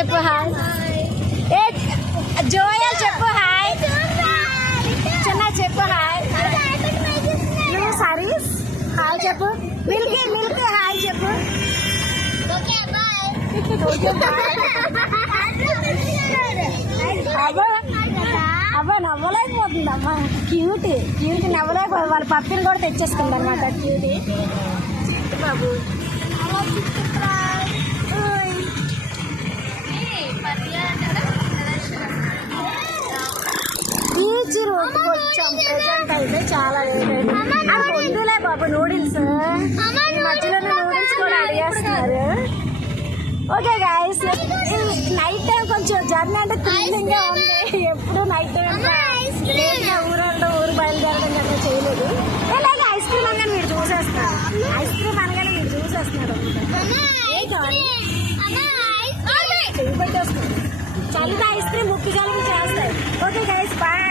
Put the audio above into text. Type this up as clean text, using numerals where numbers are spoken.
చెప్పు హాయ్. ఏ జోయల్ చెప్పు హాయ్. చిన్న చెప్పు హాయ్. నువ్వు సరీస్ హాయ్ చెప్పు. మిల్కీ మిల్కీ హాయ్ చెప్పు. అవ్వ నవ్వలేకపోతుంది అమ్మ. క్యూట్ క్యూట్ నవ్వలేకపోతుంది. వాళ్ళ పప్పిని కూడా తెచ్చేసుకుంది అనమాట. క్యూట్ బాబు. బీచ్ రోడ్డుకి వచ్చాం. ప్రెజెంట్ అయితే చాలా లేట్ అయింది. వద్దులే బాబు నూడిల్స్. ఈ మధ్యలో నూడిల్స్ కూడా అడిగేస్తున్నారు. ఓకే గాయస్, నైట్ టైం కొంచెం జర్నీ అంటే థ్రిల్లింగ్ గా ఉంది. ఎప్పుడు నైట్ టైం ఊరు బయలుదేరడం కన్నా చేయలేదు. లేదు ఐస్ క్రీమ్ అనగానే మీరు చూసేస్తారు. ఐస్ క్రీమ్ అనగానే మీరు చూసేస్తున్నారు. చల్లగా ఐస్ క్రీమ్ ముక్కు జలుబు చేస్తాయి. Okay guys bye.